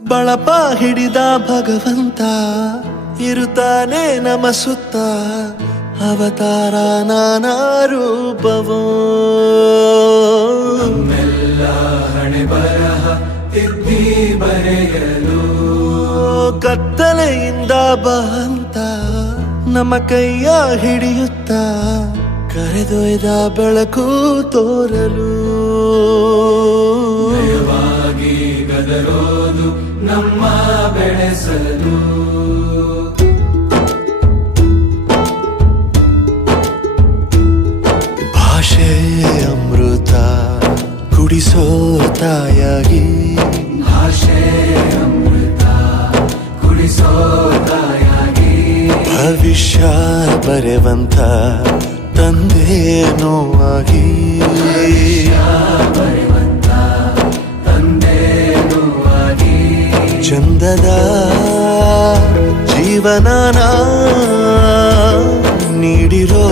ಬಳಪ ಹಿಡಿದ ಭಗವಂತ ಇರುತ್ತಾನೆ ನಮ ಸುತ್ತ ಅವತಾರ ನಾನಾ ರೂಪವೋ ನಮ್ಮೆಲ್ಲ ಹಣೆ ಬರಹ ತಿದ್ದಿ ಬರೆಯಲು ಕತ್ತಲೆಯಿಂದ ಬಂತ ನಮ್ಮ ಕೈಯ ಹಿಡಿಯುತ್ತ ಕರೆದೊಯ್ದ ಬೆಳಕು ತೋರಲು ನಯವಾಗಿ ಗದರೋದು ನಮ್ಮ ಬೆಳೆಸಲು ಭಾಷೆ ಅಮೃತ ಕುಡಿಸೋ ತಾಯಾಗಿ ಭಾಷೆ ಅಮೃತ ಕುಡಿಸೋ ತಾಯಾಗಿ ಭವಿಷ್ಯ ಬರೆವಂತ ತಂದೇನೋ ಆಗಿ ಬರೆವಂತ ತಂದೇನೂ ಆಗಿ ಚಂದದ ಜೀವನನ ನೀಡಿರೋ